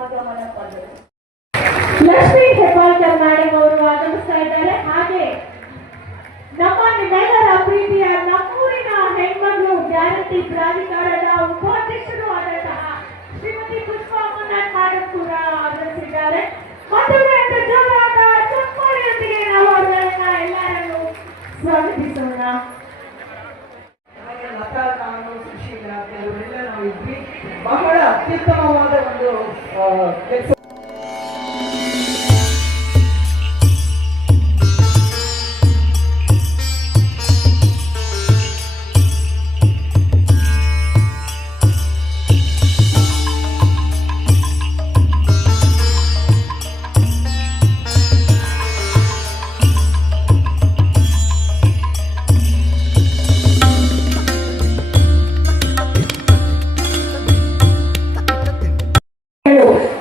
ಆಗಮನ ಪಡೆದರು. ಲಕ್ಷ್ಮೀ ಹೆಬ್ಬಾಳ್ಕರ್ ಮೇಡಮ್ ಅವರು ಆಗಮಿಸ್ತಾ ಇದ್ದಾರೆ. ಹಾಗೆ ನಮ್ಮ ನಿಮ್ಮೆಲ್ಲರ ಪ್ರೀತಿಯ ನಮ್ಮೂರಿನ ಹೆಣ್ಮಗಳು ಗ್ಯಾರಂಟಿ ಪ್ರಾಧಿಕಾರದ ಉಪಾಧ್ಯಕ್ಷರು ಆದಂತಹ ಶ್ರೀಮತಿ ಪುಷ್ಪಾ ಮುನ್ನಾಳ್ ಮೇಡಮ್ ಕೂಡ ಆಗಮಿಸಿದ್ದಾರೆ. ಮತ್ತೊಮ್ಮೆ ಜೋರಾದ ಚಪ್ಪಾಳೆಯೊಂದಿಗೆ ನಾವು ಅವರನ್ನ ಎಲ್ಲರನ್ನು ಸ್ವಾಗತಿಸೋಣ. ಲತಾ, ನಾನು, ಸುಶೀಲ ಕೆಲವರೆಲ್ಲ ನಾವು ಇದ್ವಿ. ಬಹಳ ಅತ್ಯುತ್ತಮವಾದ ಒಂದು ಕೆಲಸ.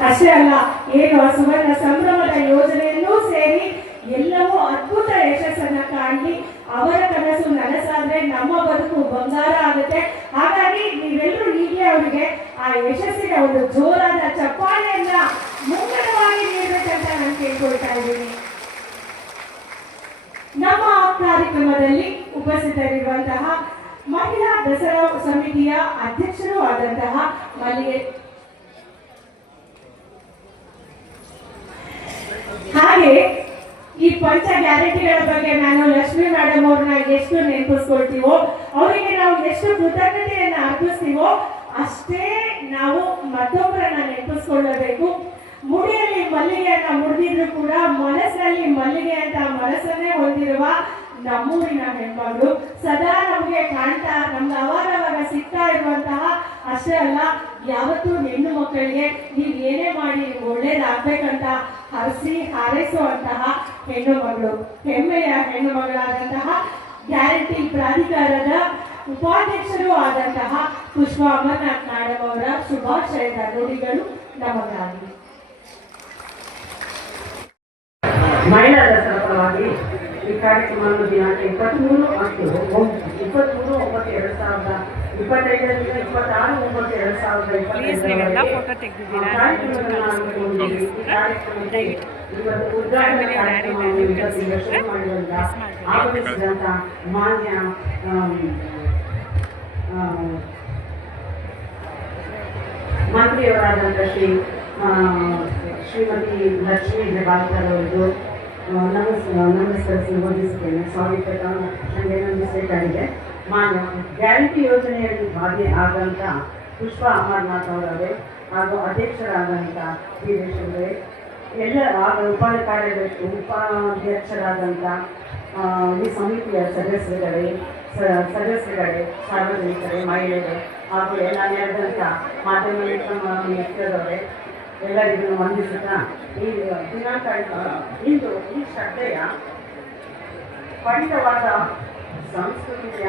ಅಷ್ಟೇ ಅಲ್ಲ, ಏನು ಸುವರ್ಣ ಸಂಭ್ರಮದ ಯೋಜನೆಯನ್ನೂ ಸೇರಿ ಎಲ್ಲವೂ ಅದ್ಭುತ ಯಶಸ್ಸನ್ನ ಕಾಣಲಿ. ಅವರ ಕನಸು ನನಸಾದ್ರೆ ನಮ್ಮ ಬದುಕು ಬಂಗಾರ ಆಗುತ್ತೆ. ಹಾಗಾಗಿ ನೀವೆಲ್ಲರೂ ಹೀಗೆ ಅವರಿಗೆ ಆ ಯಶಸ್ಸಿನ ಒಂದು ಜೋರಾದ ಚಪ್ಪಾಳೆಯನ್ನ ಮುಂಗಡವಾಗಿ ನೀಡಬೇಕಂತ ನಾನು ಕೇಳ್ಕೊಳ್ತಾ ಇದ್ದೀನಿ. ನಮ್ಮ ಕಾರ್ಯಕ್ರಮದಲ್ಲಿ ಉಪಸ್ಥಿತರಿರುವಂತಹ ಮಹಿಳಾ ದಸರಾ ಸಮಿತಿಯ ಅಧ್ಯಕ್ಷರು ಆದಂತಹ ಮಲ್ಲಿಗೆ, ಹಾಗೆ ಈ ಪಂಚ ಗ್ಯಾರಂಟಿಗಳ ಬಗ್ಗೆ ನಾನು ಲಕ್ಷ್ಮೀ ಮೇಡಮ್ ಅವ್ರನ್ನ ಎಷ್ಟು ನೆನಪಿಸ್ಕೊಳ್ತೀವೋ, ಅವರಿಗೆ ನಾವು ಎಷ್ಟು ಕೃತಜ್ಞತೆಯನ್ನ ಅರ್ಪಿಸ್ತೀವೋ ಅಷ್ಟೇ ನಾವು ಮತ್ತೊಬ್ಬರನ್ನ ನೆನಪಿಸ್ಕೊಳ್ಳಬೇಕು. ಮುಡಿಯಲ್ಲಿ ಮಲ್ಲಿಗೆಯನ್ನ ಮುಡಿದಿದ್ರು ಕೂಡ ಮನಸ್ಸಿನಲ್ಲಿ ಮಲ್ಲಿಗೆ ಅಂತ ಮನಸ್ಸನ್ನೇ ಹೊಂದಿರುವ ನಮ್ಮೂರಿನ ಹೆಣ್ಮಗಳು ಸದಾ ನಮಗೆ ಕಾಣ್ತಾ, ನಮ್ಗೆ ಅವಾಗವಾಗ ಸಿಗ್ತಾ ಇರುವಂತಹ, ಅಷ್ಟೇ ಅಲ್ಲ ಯಾವತ್ತೂ ಹೆಣ್ಣು ಮಕ್ಕಳಿಗೆ ನೀವು ಏನೇ ಮಾಡಿ ಒಳ್ಳೇದಾಗ್ಬೇಕಂತ ಹಾರೈಸುವಂತಹ ಹೆಣ್ಣು ಮಗಳು, ಹೆಮ್ಮೆಯ ಹೆಣ್ಣು ಮಗಳಾದಂತಹ ಗ್ಯಾರಂಟಿ ಪ್ರಾಧಿಕಾರದ ಉಪಾಧ್ಯಕ್ಷರು ಆದಂತಹ ಪುಷ್ಪಾ ಅಮರನಾಥ್ ಮೇಡಮ್ ಅವರ ಶುಭಾಶಯದ ನುಡಿಗಳು ನಮಗಾಗಿ. ಮಹಿಳಾ ದಸರಾ ಪರವಾಗಿ ಈ ಕಾರ್ಯಕ್ರಮವನ್ನು ದಿನಾಂಕ 23/9/2025ರಿಂದ 26/9/2025 ಉದ್ಘಾಟನಾ ಕಾರ್ಯಕ್ರಮವನ್ನು ಶುರು ಮಾಡಿದಂತ ಆಗಮಿಸಿದಂತ ಮಾನ್ಯ ಮಂತ್ರಿಯವರಾದಂಥ ಶ್ರೀಮತಿ ಲಕ್ಷ್ಮೀ ಹೆಬ್ಬಾಳ್ಕರ್ ಅವರಿಗೂ ನಮಸ್ಕರಿಸಿ ವಂದಿಸುತ್ತೇನೆ. ಸ್ವಾಗತ ನನಗೆ ಮಿಸ್ಟೇಕಾಗಿದೆ. ಮಾನ್ಯ ಗ್ಯಾರಂಟಿ ಯೋಜನೆಯಲ್ಲಿ ಭಾಗಿಯಾದಂಥ ಪುಷ್ಪಾ ಅಮರನಾಥ್ ಅವರವರೇ ಹಾಗೂ ಅಧ್ಯಕ್ಷರಾದಂಥ ವೀರೇಶ್ವರೇ, ಎಲ್ಲ ಉಪಾಧ್ಯಕ್ಷರಾದಂಥ ಈ ಸಮಿತಿಯ ಸದಸ್ಯರುಗಳೇ, ಸಾರ್ವಜನಿಕರೇ, ಮಹಿಳೆಯರೇ ಹಾಗೂ ಎಲ್ಲ ನೆರೆದಂಥ ಮಾಧ್ಯಮ ಮಿತ್ರರವರೇ, ಎಲ್ಲರಿಗೂ ವಂದಿಸುತ್ತಾ ಈ ದಿನಾಂಕ ಇಂದು ಈ ಶ್ರದ್ಧೆಯ ಪಡಿತವಾದ ಸಂಸ್ಕೃತಿಯ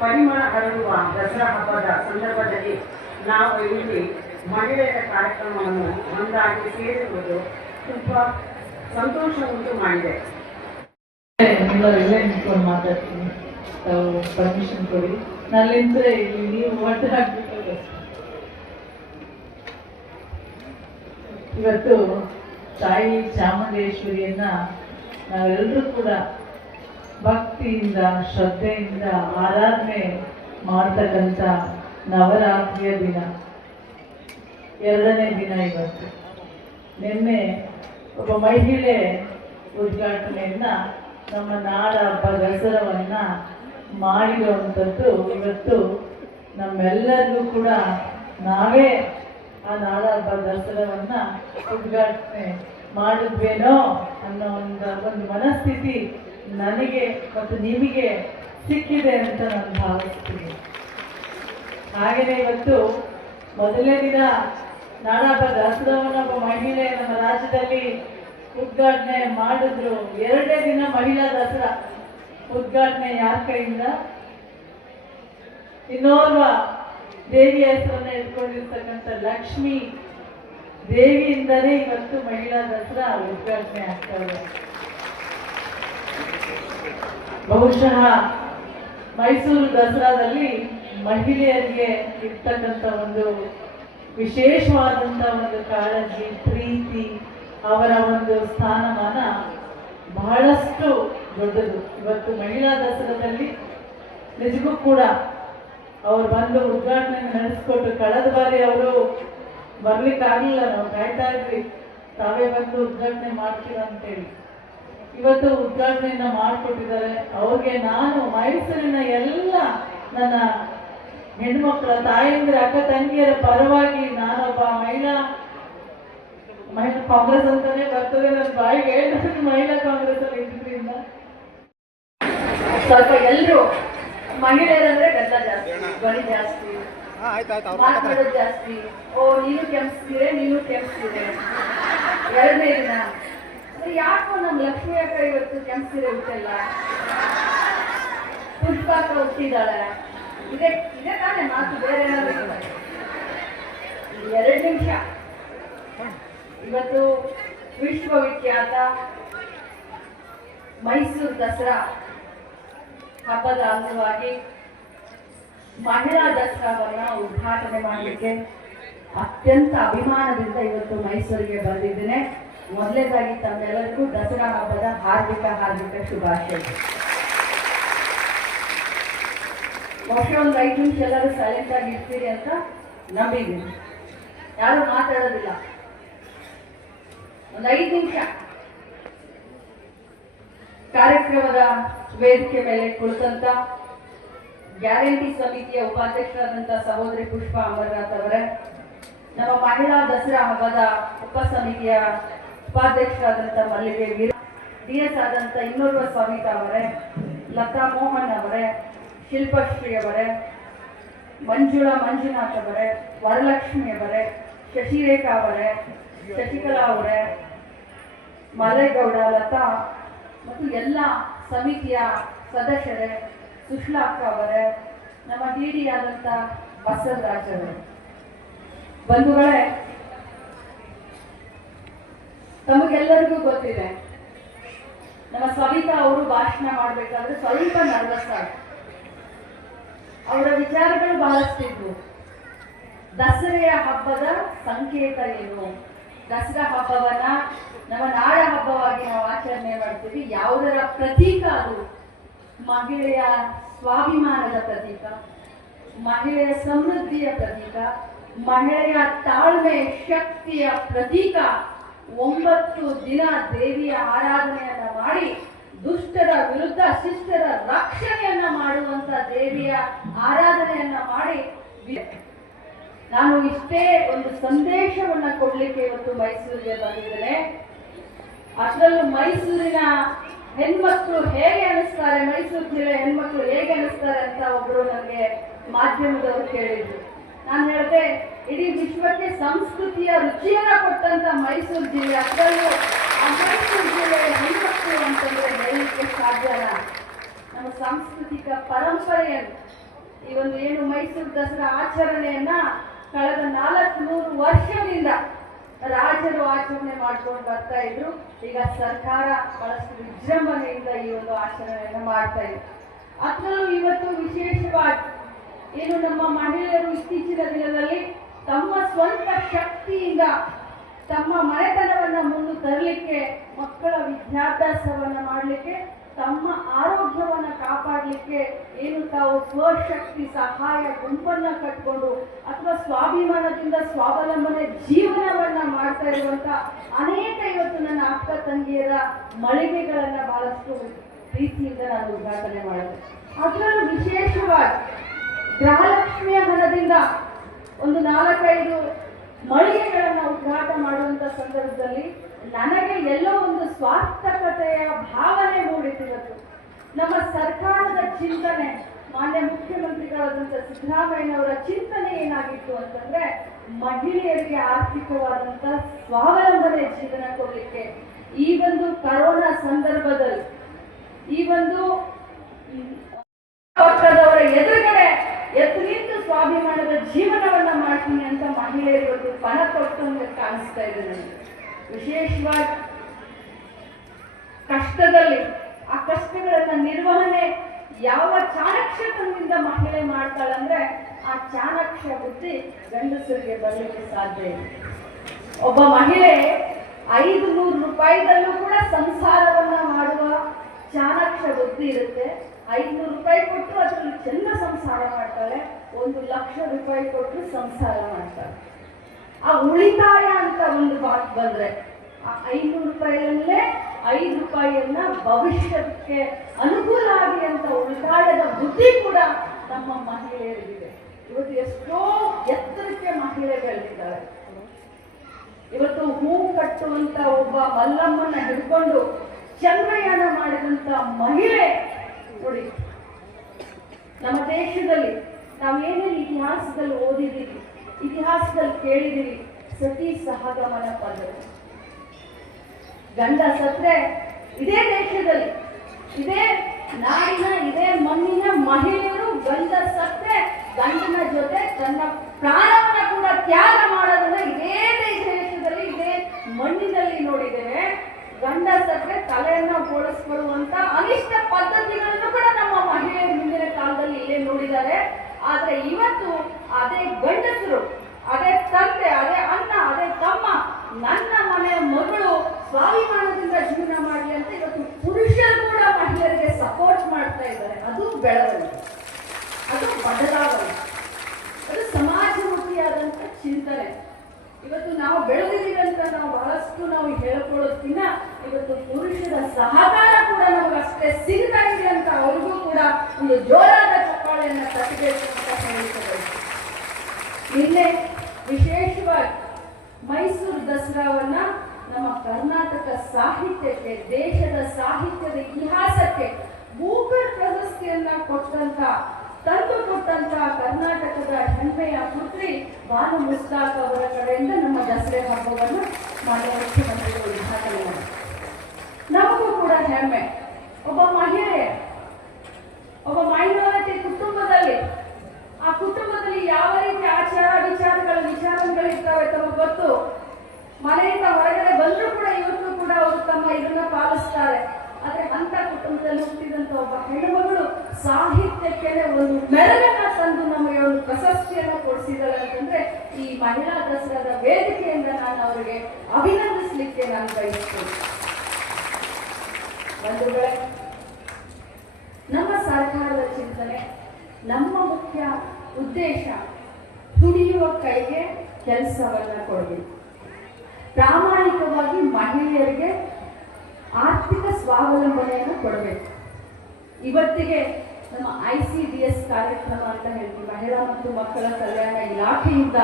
ಪರಿಮಳ ಹರಡುವ ದಸರಾ ಹಬ್ಬದ ಸಂದರ್ಭದಲ್ಲಿ ನಾವು ಇಲ್ಲಿ ಮಹಿಳೆಯರ ಕಾರ್ಯಕ್ರಮವನ್ನು ಒಂದಾಗಿ ಸೇರಿರುವುದು ತುಂಬ ಸಂತೋಷ ಉಂಟು ಮಾಡಿದೆ. ಎಲ್ಲರೆಲ್ಲ ನಿಂತ್ಕೊಂಡು ಮಾತಾಡ್ತೀನಿ, ತಾವು ಪರ್ಮಿಷನ್ ಕೊಡಿ. ನಲ್ಲಿಂದ್ರೆ ಇಲ್ಲಿ ನೀವು ಒಟ್ಟು ಹಾಕ್ಬಿಟ್ಟು ಇವತ್ತು ತಾಯಿ ಚಾಮುಂಡೇಶ್ವರಿಯನ್ನ ನಾವೆಲ್ಲರೂ ಕೂಡ ಭಕ್ತಿಯಿಂದ ಶ್ರದ್ಧೆಯಿಂದ ಆರಾಧನೆ ಮಾಡ್ತಕ್ಕಂಥ ನವರಾತ್ರಿಯ ದಿನ, ಎರಡನೇ ದಿನ ಇವತ್ತು. ನಿನ್ನೆ ಒಬ್ಬ ಮಹಿಳೆ ಉದ್ಘಾಟನೆಯನ್ನ ನಮ್ಮ ನಾಡ ಹಬ್ಬ ದಸರಾವನ್ನ ಮಾಡಿರುವಂಥದ್ದು ಇವತ್ತು ನಮ್ಮೆಲ್ಲರಿಗೂ ಕೂಡ ನಾವೇ ಆ ನಾಡ ಹಬ್ಬ ದಸರಾವನ್ನ ಉದ್ಘಾಟನೆ ಮಾಡಿದ್ವೇನೋ ಅನ್ನೋ ಒಂದು ಮನಸ್ಥಿತಿ ನನಗೆ ಮತ್ತು ನಿಮಗೆ ಸಿಕ್ಕಿದೆ ಅಂತ ನಾನು ಭಾವಿಸ್ತೀನಿ. ಹಾಗೆಯೇ ಇವತ್ತು ಮೊದಲನೇ ದಿನ ನಾಡ ಹಬ್ಬ ದಸರಾವನ್ನ ಒಬ್ಬ ಮಹಿಳೆ ನಮ್ಮ ರಾಜ್ಯದಲ್ಲಿ ಉದ್ಘಾಟನೆ ಮಾಡಿದ್ರು. ಎರಡನೇ ದಿನ ಮಹಿಳಾ ದಸರಾ ಉದ್ಘಾಟನೆ ಯಾರ ಕೈಯಿಂದ? ಇನ್ನೋರ್ವ ದೇವಿಯ ಹೆಸರನ್ನ ಇಟ್ಕೊಂಡಿರ್ತಕ್ಕಂಥ ಲಕ್ಷ್ಮೀ ದೇವಿಯಿಂದಲೇ ಇವತ್ತು ಮಹಿಳಾ ದಸರಾ ಉದ್ಘಾಟನೆ ಆಗ್ತಾ ಇದೆ. ಬಹುಶಃ ಮೈಸೂರು ದಸರಾದಲ್ಲಿ ಮಹಿಳೆಯರಿಗೆ ಇರ್ತಕ್ಕಂಥ ಒಂದು ವಿಶೇಷವಾದಂಥ ಒಂದು ಕಾಳಜಿ, ಪ್ರೀತಿ, ಅವರ ಒಂದು ಸ್ಥಾನಮಾನ ಬಹಳಷ್ಟು ದೊಡ್ಡದು. ಇವತ್ತು ಮಹಿಳಾ ದಸರಾದಲ್ಲಿ ನಿಜಕ್ಕೂ ಕೂಡ ಅವ್ರು ಬಂದು ಉದ್ಘಾಟನೆ ನಡೆಸ್ಕೊಟ್ಟು, ಕಳೆದ ಬಾರಿ ಅವರು ಬರ್ಲಿಕ್ಕಾಗಲಿಲ್ಲ, ನಾವು ಕಾಯ್ತಾ ಇದ್ವಿ ತಾವೇ ಬಂದು ಉದ್ಘಾಟನೆ ಮಾಡ್ತೀರ ಅಂತೇಳಿ. ಇವತ್ತು ಉದ್ಘಾಟನೆಯನ್ನ ಮಾಡಿಕೊಟ್ಟಿದ್ದಾರೆ. ಅವ್ರಿಗೆ ನಾನು ಮೈಸೂರಿನ ಎಲ್ಲ ನನ್ನ ಹೆಣ್ಮಕ್ಳ ತಾಯಂದಿರ, ಅಕ್ಕ ತಂಗಿಯರ ಪರವಾಗಿ ನಾನೊಬ್ಬ ಮಹಿಳಾ ಕಾಂಗ್ರೆಸ್ ಅಂತಾನೆ ಬರ್ತದೆ ನನ್ನ ಬಾಯಿಗೆ, ಮಹಿಳಾ ಕಾಂಗ್ರೆಸ್ ಅಲ್ಲಿ ಇದ್ರಿಂದ ಸ್ವಲ್ಪ ಎಲ್ಲರೂ ಮಹಿಳೆಯರಂದ್ರೆ ಗದ್ದ ಜಾಸ್ತಿ, ಧ್ವನಿ ಜಾಸ್ತಿ, ಮಾತಾಡೋದು ಜಾಸ್ತಿ. ಓ ನೀನು ಕೆಂಪಿಸ್ತೀರೆ, ನೀನು ಕೆಂಪಿಸ್ತೀರೆ. ಎರಡನೇ ದಿನ ಯಾಕೋ ನಮ್ಮ ಲಕ್ಷ್ಮಿ ಅಕ್ಕ ಇವತ್ತು ಕೆಂಪಿಸ್ತೀರೆ ಹುಟ್ಟಿಲ್ಲ, ಪುಷ್ಪ ಅಕ್ಕ ಹುಟ್ಟಿದ್ದಾಳೆ, ಇದೇ ತಾನೇ ಮಾತು, ಬೇರೆ ಏನಾದ್ರು. 2 ನಿಮಿಷ. ಇವತ್ತು ವಿಶ್ವವಿಖ್ಯಾತ ಮೈಸೂರು ದಸರಾ ಹಬ್ಬದ ಅಂಗವಾಗಿ ಮಹಿಳಾ ದಸರಾವನ್ನ ಉದ್ಘಾಟನೆ ಮಾಡಲಿಕ್ಕೆ ಅತ್ಯಂತ ಅಭಿಮಾನದಿಂದ ಇವತ್ತು ಮೈಸೂರಿಗೆ ಬಂದಿದ್ದೇನೆ. ಮೊದಲನೇದಾಗಿ ತಮ್ಮೆಲ್ಲರಿಗೂ ದಸರಾ ಹಬ್ಬದ ಹಾರ್ದಿಕ ಶುಭಾಶಯಗಳು. ಬಹುಶಃ ಒಂದು 5 ನಿಮಿಷ ಎಲ್ಲರೂ ಸೈಲೆಂಟ್ ಆಗಿ ಇರ್ತೀರಿ ಅಂತ ನಂಬಿದ್ದೀನಿ. ಯಾರು ಮಾತಾಡೋದಿಲ್ಲ. ಒಂದು 5 ನಿಮಿಷ ಕಾರ್ಯಕ್ರಮದ ವೇದಿಕೆ ಮೇಲೆ ಕುಳಿತಂತ ಗ್ಯಾರಂಟಿ ಸಮಿತಿಯ ಉಪಾಧ್ಯಕ್ಷರಾದಂಥ ಸಹೋದರಿ ಪುಷ್ಪ ಅಮರನಾಥ್ ಅವರೇ, ನಮ್ಮ ಮಹಿಳಾ ದಸರಾ ಹಬ್ಬದ ಉಪ ಸಮಿತಿಯ ಉಪಾಧ್ಯಕ್ಷರಾದಂಥ ಮಲ್ಲಿಗೆ ವೀರ, DS ಆದಂಥ ಇನ್ನೋರ್ವ ಸವಿತಾ ಅವರೇ, ಲತಾ ಮೋಹನ್ ಅವರೇ, ಶಿಲ್ಪಶ್ರೀ ಅವರೇ, ಮಂಜುಳಾ ಮಂಜುನಾಥ್ ಅವರೇ, ವರಲಕ್ಷ್ಮಿ ಅವರೇ, ಶಶಿರೇಖಾ ಅವರೇ, ಶಶಿಕಲಾ ಅವರೇ, ಮಲೇಗೌಡ, ಲತಾ ಮತ್ತು ಎಲ್ಲ ಸಮಿತಿಯ ಸದಸ್ಯರೇ, ಸುಶ್ಲಾ ಅಕ್ಕ ಅವರೇ, ನಮ್ಮ DD ಆದಂಥ ಬಸವರಾಜ್ ಅವರೇ, ಬಂಧುಗಳೇ, ತಮಗೆಲ್ಲರಿಗೂ ಗೊತ್ತಿದೆ ನಮ್ಮ ಸವಿತಾ ಅವರು ಭಾಷಣ ಮಾಡಬೇಕಾದ್ರೆ ಸ್ವಲ್ಪ ನರ್ವಸ್ ಆಗಿ, ಅವರ ವಿಚಾರಗಳು ಬಹಳಷ್ಟಿದ್ವು. ದಸರೆಯ ಹಬ್ಬದ ಸಂಕೇತ ಏನು, ದಸರಾ ಹಬ್ಬವನ್ನ ನಮ್ಮ ನಾಡ ಹಬ್ಬವಾಗಿ ನಾವು ಆಚರಣೆ ಮಾಡ್ತೀವಿ, ಯಾವುದರ ಪ್ರತೀಕ ಅದು? ಮಹಿಳೆಯ ಸ್ವಾಭಿಮಾನದ ಪ್ರತೀಕ, ಮಹಿಳೆಯ ಸಮೃದ್ಧಿಯ ಪ್ರತೀಕ, ಮಹಿಳೆಯ ತಾಳ್ಮೆ ಶಕ್ತಿಯ ಪ್ರತೀಕ. 9 ದಿನ ದೇವಿಯ ಆರಾಧನೆಯನ್ನ ಮಾಡಿ ದುಷ್ಟರ ವಿರುದ್ಧ ಶಿಷ್ಟರ ರಕ್ಷಣೆಯನ್ನ ಮಾಡುವಂತ ದೇವಿಯ ಆರಾಧನೆಯನ್ನ ಮಾಡಿ, ನಾನು ಇಷ್ಟೇ ಒಂದು ಸಂದೇಶವನ್ನ ಕೊಡ್ಲಿಕ್ಕೆ ಇವತ್ತು ಮೈಸೂರಿಗೆ ಬಂದಿದ್ದೇನೆ. ಅದರಲ್ಲೂ ಮೈಸೂರಿನ ಹೆಣ್ಮಕ್ಳು ಹೇಗೆ ಅನಿಸ್ತಾರೆ, ಮೈಸೂರು ಜಿಲ್ಲೆ ಹೆಣ್ಮಕ್ಳು ಹೇಗೆ ಅನಿಸ್ತಾರೆ ಅಂತ ಒಬ್ರು ನನಗೆ ಮಾಧ್ಯಮದವರು ಕೇಳಿದ್ರು. ನಾನು ಹೇಳಿದೆ, ಇಡೀ ವಿಶ್ವಕ್ಕೆ ಸಂಸ್ಕೃತಿಯ ರುಚಿಯನ್ನ ಕೊಟ್ಟಂತ ಮೈಸೂರು ಜಿಲ್ಲೆ, ಅದರಲ್ಲೂ ಆ ಮೈಸೂರು ಜಿಲ್ಲೆಯ ಹೆಣ್ಮಕ್ಳು ಅಂತಂದ್ರೆ ಹೇಳಲಿಕ್ಕೆ ಸಾಧ್ಯನ? ನಮ್ಮ ಸಾಂಸ್ಕೃತಿಕ ಪರಂಪರೆಯನ್ನು, ಈ ಒಂದು ಏನು ಮೈಸೂರು ದಸರಾ ಆಚರಣೆಯನ್ನ ಕಳೆದ 400 ವರ್ಷದಿಂದ ರಾಜರು ಆಚರಣೆ ಮಾಡ್ಕೊಂಡು ಬರ್ತಾ ಇದ್ರು. ಈಗ ಸರ್ಕಾರ ಬಹಳಷ್ಟು ವಿಜೃಂಭಣೆಯಿಂದ ಈ ಒಂದು ಆಚರಣೆಯನ್ನು ಮಾಡ್ತಾ ಇದೆ. ಅದರಲ್ಲೂ ಇವತ್ತು ವಿಶೇಷವಾಗಿ ಏನು ನಮ್ಮ ಮಹಿಳೆಯರು ಇತ್ತೀಚಿನ ದಿನದಲ್ಲಿ ತಮ್ಮ ಸ್ವಂತ ಶಕ್ತಿಯಿಂದ ತಮ್ಮ ಮನೆತನವನ್ನ ಮುಂದೆ ತರಲಿಕ್ಕೆ, ಮಕ್ಕಳ ವಿದ್ಯಾಭ್ಯಾಸವನ್ನ ಮಾಡಲಿಕ್ಕೆ, ತಮ್ಮ ಆರೋಗ್ಯವನ್ನ ಕಾಪಾಡಲಿಕ್ಕೆ ಏನು ತಾವು ಸ್ವಶಕ್ತಿ ಸಹಾಯ ಗುಂಪನ್ನ ಕಟ್ಕೊಂಡು ಅಥವಾ ಸ್ವಾಭಿಮಾನದಿಂದ ಸ್ವಾವಲಂಬನೆ ಜೀವನವನ್ನ ಮಾಡ್ತಾ ಇರುವಂತ ಅನೇಕ ಇವತ್ತು ನನ್ನ ಅಕ್ಕ ತಂಗಿಯರ ಮಳಿಗೆಗಳನ್ನ ಬಹಳಷ್ಟು ಪ್ರೀತಿಯಿಂದ ನಾನು ಉದ್ಘಾಟನೆ ಮಾಡಿದೆ. ಅದರಲ್ಲೂ ವಿಶೇಷವಾಗಿ ಗೃಹಲಕ್ಷ್ಮಿಯ ಹಣದಿಂದ ಒಂದು 4-5 ಮಳಿಗೆಗಳನ್ನ ಉದ್ಘಾಟನೆ ಮಾಡುವಂತ ಸಂದರ್ಭದಲ್ಲಿ ನನಗೆ ಎಲ್ಲೋ ಒಂದು ಸ್ವಾರ್ಥಕತೆಯ ಭಾವನೆ ಮೂಡಿಸಿತ್ತು. ನಮ್ಮ ಸರ್ಕಾರದ ಚಿಂತನೆ, ಮಾನ್ಯ ಮುಖ್ಯಮಂತ್ರಿಗಳಾದಂಥ ಸಿದ್ದರಾಮಯ್ಯನವರ ಚಿಂತನೆ ಏನಾಗಿತ್ತು ಅಂತಂದ್ರೆ, ಮಹಿಳೆಯರಿಗೆ ಆರ್ಥಿಕವಾದಂತ ಸ್ವಾವಲಂಬನೆ ಜೀವನ ಕೊಡ್ಲಿಕ್ಕೆ ಈ ಒಂದು ಕರೋನಾ ಸಂದರ್ಭದಲ್ಲಿ ಈ ಒಂದು ಪಕ್ಕದವರ ಎದುರುಗಡೆ ಎದ್ದು ನಿಂತು ಸ್ವಾಭಿಮಾನದ ಜೀವನವನ್ನ ಮಾಡ್ತೀನಿ ಅಂತ ಮಹಿಳೆಯರು ಪಣ ಕೊಟ್ಟಂಗೆ ಕಾಣಿಸ್ತಾ ಇದೆ ನನಗೆ. ವಿಶೇಷವಾಗಿ ಕಷ್ಟದಲ್ಲಿ ಆ ಕಷ್ಟಗಳನ್ನ ನಿರ್ವಹಣೆ ಯಾವ ಚಾಣಕ್ಷತನದಿಂದ ಮಹಿಳೆ ಮಾಡ್ತಾಳಂದ್ರೆ, ಆ ಚಾಣಾಕ್ಷ ಬುದ್ಧಿ ಗಂಡಸರಿಗೆ ಬರಲಿಕ್ಕೆ ಸಾಧ್ಯ ಇಲ್ಲ. ಒಬ್ಬ ಮಹಿಳೆ 500 ರೂಪಾಯಿದಲ್ಲೂ ಕೂಡ ಸಂಸಾರವನ್ನ ಮಾಡುವ ಚಾಣಾಕ್ಷ ಬುದ್ಧಿ ಇರುತ್ತೆ. 500 ರೂಪಾಯಿ ಕೊಟ್ಟು ಅದರಲ್ಲಿ ಚೆನ್ನ ಸಂಸಾರ ಮಾಡ್ತಾಳೆ, 1,00,000 ರೂಪಾಯಿ ಕೊಟ್ಟು ಸಂಸಾರ ಮಾಡ್ತಾಳೆ. ಆ ಉಳಿತಾಯ ಅಂತ ಒಂದು ಮಾತು ಬಂದ್ರೆ ಆ 500 ರೂಪಾಯಿಯಲ್ಲೇ 5 ರೂಪಾಯಿಯನ್ನ ಭವಿಷ್ಯಕ್ಕೆ ಅನುಕೂಲ ಆಗಲಿ ಅಂತ ಉಳಿತಾಯದ ಬುದ್ಧಿ ಕೂಡ ನಮ್ಮ ಮಹಿಳೆಯರಿಗಿದೆ. ಇವತ್ತು ಎಷ್ಟೋ ಎತ್ತರಕ್ಕೆ ಮಹಿಳೆ ಬೆಳೆದಿದ್ದಾರೆ. ಇವತ್ತು ಹೂ ಕಟ್ಟುವಂತ ಒಬ್ಬ ಮಲ್ಲಮ್ಮನ ಹಿಡ್ಕೊಂಡು ಚಂದ್ರಯಾನ ಮಾಡಿದಂತ ಮಹಿಳೆ ನೋಡಿ. ನಮ್ಮ ದೇಶದಲ್ಲಿ ನಾವೇನೇನು ಇತಿಹಾಸದಲ್ಲಿ ಓದಿದ್ದೀವಿ, ಇತಿಹಾಸದಲ್ಲಿ ಕೇಳಿದ್ದೀವಿ, ಸತಿ ಸಹಗಮನ ಪದ್ಧತಿ. ಗಂಡ ಸತ್ರೆ ಇದೇ ದೇಶದಲ್ಲಿ, ಇದೇ ನಾಡಿನ, ಇದೇ ಮಣ್ಣಿನ ಮಹಿಳೆಯರು ಗಂಡ ಸತ್ರೆ ಗಂಡನ ಜೊತೆ ತನ್ನ ಪ್ರಾಣವನ್ನ ಕೂಡ ತ್ಯಾಗ ಮಾಡೋದನ್ನ ಇದೇ ದೇಶದಲ್ಲಿ, ಇದೇ ಮಣ್ಣಿನಲ್ಲಿ ನೋಡಿದ್ದೇವೆ. ಗಂಡ ಸತ್ರೆ ತಲೆಯನ್ನ ಬೋಳಿಸ್ಕೊಳ್ಳುವಂತ ಅನಿಷ್ಟ ಪದ್ಧತಿಗಳನ್ನು ಕೂಡ ನಮ್ಮ ಮಹಿಳೆಯರು ಹಿಂದಿನ ಕಾಲದಲ್ಲಿ ಇಲ್ಲೇ ನೋಡಿದ್ದಾರೆ. ಆದ್ರೆ ಇವತ್ತು ಅದೇ ಗಂಡಸರು, ಅದೇ ತಂದೆ, ಅದೇ ಅಣ್ಣ, ಅದೇ ತಮ್ಮ, ನನ್ನ ಮನೆಯ ಮಗಳು ಸ್ವಾಭಿಮಾನದಿಂದ ಜೀವನ ಮಾಡಲಿ ಅಂತ ಇವತ್ತು ಪುರುಷರು ಕೂಡ ಮಹಿಳೆಯರಿಗೆ ಸಪೋರ್ಟ್ ಮಾಡ್ತಾ ಇದ್ದಾರೆ. ಅದು ಬೆಳವಣಿಗೆ, ಅದು ಬದಲಾವಣೆ, ಅದು ಸಮಾಜಮುಖಿಯಾದಂತ ಚಿಂತನೆ. ಇವತ್ತು ನಾವು ಬೆಳೆದಿದ್ದೀವಿ ಅಂತ ನಾವು ಬಹಳಷ್ಟು ನಾವು ಹೇಳ್ಕೊಳ್ಳೋದಕ್ಕಿಂತ ಇವತ್ತು ಪುರುಷರ ಸಹಕಾರ ಕೂಡ ನಮ್ಗೆ ಅಷ್ಟೇ ಸಿಗ್ತಾ ಇದೆ ಅಂತ ಅವ್ರಿಗೂ ಕೂಡ ಒಂದು ಜೋರಾದ ಚಪ್ಪಾಳೆಯನ್ನ ತಟ್ಟಬೇಕು ಅಂತ ಹೇಳ್ತಾರೆ. ನಿನ್ನೆ ವಿಶೇಷವಾಗಿ ಮೈಸೂರು ದಸರಾವನ್ನ ನಮ್ಮ ಕರ್ನಾಟಕ ಸಾಹಿತ್ಯಕ್ಕೆ, ದೇಶದ ಸಾಹಿತ್ಯದ ಇತಿಹಾಸಕ್ಕೆ ಬೂಕರ್ ಪ್ರಶಸ್ತಿಯನ್ನ ತಂದು ಕೊಟ್ಟಂತ ಕರ್ನಾಟಕದ ಹೆಮ್ಮೆಯ ಪುತ್ರಿ ಬಾನು ಮುಸ್ತಾಕ್ ಅವರ ಕಡೆಯಿಂದ ನಮ್ಮ ದಸರೆ ಹಬ್ಬವನ್ನು ಮಾನ್ಯ ಮುಖ್ಯಮಂತ್ರಿಗಳು ಉದ್ಘಾಟನೆ ಮಾಡಿದರು. ನಮಗೂ ಕೂಡ ಹೆಮ್ಮೆ. ಒಬ್ಬ ಮಹಿಳೆ, ಒಬ್ಬ ಮೈನಾರಿಟಿ ಕುಟುಂಬದಲ್ಲಿ, ಆ ಕುಟುಂಬದಲ್ಲಿ ಯಾವ ರೀತಿ ಆಚಾರ ವಿಚಾರಗಳಿರ್ತಾವೆ ತಮಗೆ ಗೊತ್ತು. ಮನೆಯಿಂದ ಹೊರಗಡೆ ಬಂದರೂ ಕೂಡ ಇವತ್ತು ಕೂಡ ಅವರು ತಮ್ಮ ಇದನ್ನ ಪಾಲಿಸ್ತಾರೆ. ಆದ್ರೆ ಅಂತ ಕುಟುಂಬದಲ್ಲಿ ಹುಟ್ಟಿದಂತ ಒಬ್ಬ ಹೆಣ್ಣುಮಗಳು ಸಾಹಿತ್ಯಕ್ಕೆ ಒಂದು ಮೆರಗನ್ನ ತಂದು ನಮಗೆ ಒಂದು ಪ್ರಶಸ್ತಿಯನ್ನು ಕೊಡಿಸಿದ್ದಾರೆ ಅಂತಂದ್ರೆ ಈ ಮಹಿಳಾ ದಸರಾದ ವೇದಿಕೆಯಿಂದ ನಾನು ಅವರಿಗೆ ಅಭಿನಂದಿಸಲಿಕ್ಕೆ ನಾನು ಬಯಸ್ತೇನೆ. ಬಂಧುಗಳೇ, ನಮ್ಮ ಸರ್ಕಾರದ ಚಿಂತನೆ, ನಮ್ಮ ಮುಖ್ಯ ಉದ್ದೇಶ ದುಡಿಯುವ ಕೈಗೆ ಕೆಲಸವನ್ನ ಕೊಡಬೇಕು. ಪ್ರಾಮಾಣಿಕವಾಗಿ ಮಹಿಳೆಯರಿಗೆ ಆರ್ಥಿಕ ಸ್ವಾವಲಂಬನೆಯನ್ನು ಕೊಡಬೇಕು. ಇವತ್ತಿಗೆ ನಮ್ಮ ICDS ಕಾರ್ಯಕ್ರಮ ಅಂತ ಹೇಳ್ತೀವಿ, ಮಹಿಳಾ ಮತ್ತು ಮಕ್ಕಳ ಕಲ್ಯಾಣ ಇಲಾಖೆಯಿಂದ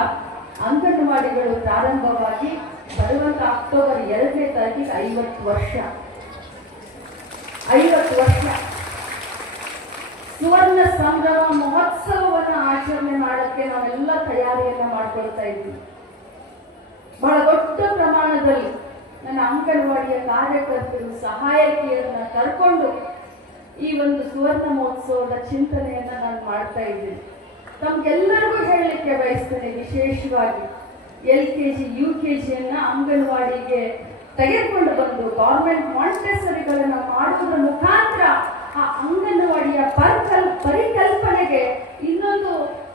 ಅಂಗನವಾಡಿಗಳು ಪ್ರಾರಂಭವಾಗಿ ಬರುವಂತ ಅಕ್ಟೋಬರ್ 2ನೇ ತಾರೀಕಿಗೆ 50 ವರ್ಷ ಸುವರ್ಣ ಸಂಭ್ರಮ ಮಹೋತ್ಸವವನ್ನು ಆಚರಣೆ ಮಾಡಕ್ಕೆ ನಾವೆಲ್ಲ ತಯಾರಿಯನ್ನ ಮಾಡ್ಕೊಳ್ತಾ ಇದ್ವಿ. ಬಹಳ ದೊಡ್ಡ ಪ್ರಮಾಣದಲ್ಲಿ ನನ್ನ ಅಂಗನವಾಡಿಯ ಕಾರ್ಯಕರ್ತರು, ಸಹಾಯಕಿಯರನ್ನ ಕರ್ಕೊಂಡು ಈ ಒಂದು ಸುವರ್ಣ ಮಹೋತ್ಸವದ ಚಿಂತನೆಯನ್ನ ನಾನು ಮಾಡ್ತಾ ಇದ್ದೀನಿ. ತಮ್ಗೆಲ್ಲರಿಗೂ ಹೇಳಲಿಕ್ಕೆ ಬಯಸ್ತೇನೆ, ವಿಶೇಷವಾಗಿ LKG UKGಯನ್ನ ಅಂಗನವಾಡಿಗೆ ತೆಗೆದುಕೊಂಡು ಬಂದು ಗೌರ್ಮೆಂಟ್ ಮಾಂಟೆಸರಿಗಳನ್ನ ಮಾಡುವುದರ ಮುಖಾಂತರ ಆ ಅಂಗನವಾಡಿಯ ಪರಿಕಲ್ಪನೆಗೆ ಇನ್ನೊಂದು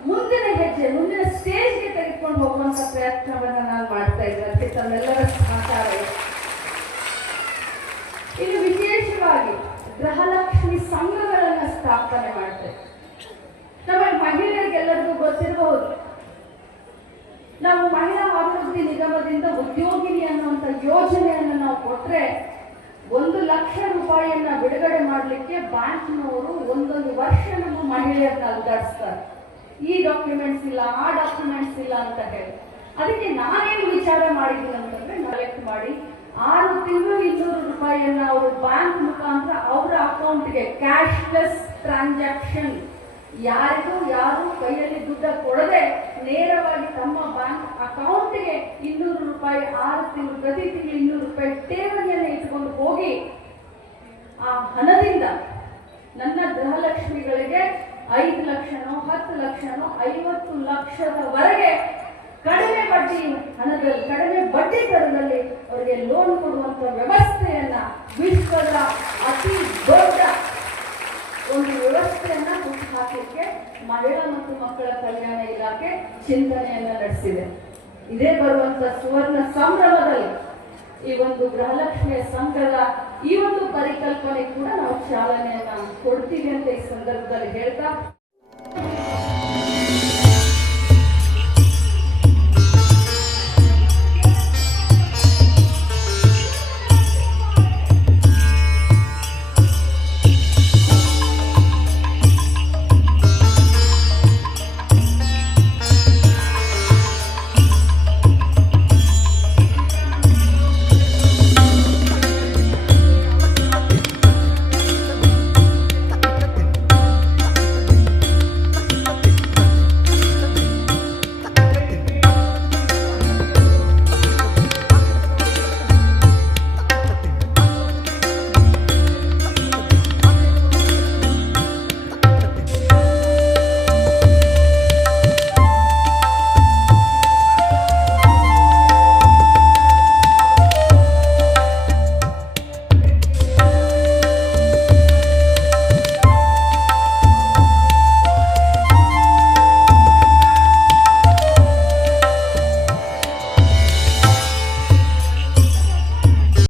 ಮುಂದಿನ ಹೆಜ್ಜೆ, ಮುಂದಿನ ಸ್ಟೇಜ್ಗೆ ತೆಗೆದುಕೊಂಡು ಹೋಗುವಂತ ಪ್ರಯತ್ನವನ್ನ ನಾನು ಮಾಡ್ತಾ ಇದ್ದೇನೆ. ಅದಕ್ಕೆ ತಮ್ಮೆಲ್ಲರ ಸಹಕಾರ. ಇಲ್ಲಿ ವಿಶೇಷವಾಗಿ ಗೃಹಲಕ್ಷ್ಮಿ ಸಂಘಗಳನ್ನ ಸ್ಥಾಪನೆ ಮಾಡ್ತೇವೆ. ನಮ್ಮ ಮಹಿಳೆಯರಿಗೆಲ್ಲರಿಗೂ ಗೊತ್ತಿರಬಹುದು, ನಾವು ಮಹಿಳಾ ಅಭಿವೃದ್ಧಿ ನಿಗಮದಿಂದ ಉದ್ಯೋಗಿನಿ ಅನ್ನುವಂಥ ಯೋಜನೆಯನ್ನು ನಾವು ಕೊಟ್ರೆ 1,00,000 ರೂಪಾಯಿಯನ್ನ ಬಿಡುಗಡೆ ಮಾಡಲಿಕ್ಕೆ ಬ್ಯಾಂಕ್ನವರು 1 ವರ್ಷ ನಮ್ಮ ಮಹಿಳೆಯರನ್ನ ಅಲ್ದಾಡಿಸ್ತಾರೆ. ಈ ಡಾಕ್ಯುಮೆಂಟ್ಸ್ ಇಲ್ಲ, ಆ ಡಾಕ್ಯುಮೆಂಟ್ಸ್ ಇಲ್ಲ ಅಂತ ಹೇಳಿ. ಅದಕ್ಕೆ ನಾನೇನು ವಿಚಾರ ಮಾಡಿದ್ದೀನಿ ಅಂತಂದ್ರೆ, ಕಲೆಕ್ಟ್ ಮಾಡಿ 6 ತಿಂಗಳು 200 ರೂಪಾಯಿಯನ್ನ ಅವರು ಬ್ಯಾಂಕ್ ಮುಖಾಂತರ ಅವರ ಅಕೌಂಟ್ಗೆ ಕ್ಯಾಶ್ಲೆಸ್ ಟ್ರಾನ್ಸಾಕ್ಷನ್, ಯಾರು ಕೈಯಲ್ಲಿ ದುಡ್ಡ ಕೊಡದೆ ನೇರವಾಗಿ ತಮ್ಮ ಬ್ಯಾಂಕ್ ಅಕೌಂಟ್ಗೆ 200 ರೂಪಾಯಿ 6 ತಿಂಗಳು ಪ್ರತಿ ತಿಂಗಳು 200 ರೂಪಾಯಿ ಠೇವಣಿಯನ್ನು ಇಟ್ಕೊಂಡು ಹೋಗಿ ಆ ಹಣದಿಂದ ನನ್ನ ಗೃಹಲಕ್ಷ್ಮಿಗಳಿಗೆ 5 ಲಕ್ಷನೋ 10 ಲಕ್ಷನೋ 50 ಲಕ್ಷದವರೆಗೆ ಕಡಿಮೆ ಬಡ್ಡಿ ಹಣದಲ್ಲಿ, ಕಡಿಮೆ ಬಡ್ಡಿ ದರದಲ್ಲಿ ಅವರಿಗೆ ಲೋನ್ ಕೊಡುವಂತ ವ್ಯವಸ್ಥೆಯನ್ನ, ವಿಶ್ವದ ಅತಿ ದೊಡ್ಡ ಒಂದು ವ್ಯವಸ್ಥೆಯನ್ನ ಹಾಕಲಿಕ್ಕೆ ಮಹಿಳಾ ಮತ್ತು ಮಕ್ಕಳ ಕಲ್ಯಾಣ ಇಲಾಖೆ ಚಿಂತನೆಯನ್ನ ನಡೆಸಿದೆ. ಇದೇ ಬರುವಂತ ಸುವರ್ಣ ಸಂಭ್ರಮದಲ್ಲಿ ಈ ಒಂದು ಗೃಹಲಕ್ಷ್ಮಿಯ ಸಂಘದ ಈ ಒಂದು ಪರಿಕಲ್ಪನೆ ಕೂಡ ನಾವು ಚಾಲನೆಯನ್ನ ಕೊಡ್ತೀವಿ ಅಂತ ಈ ಸಂದರ್ಭದಲ್ಲಿ ಹೇಳ್ತಾ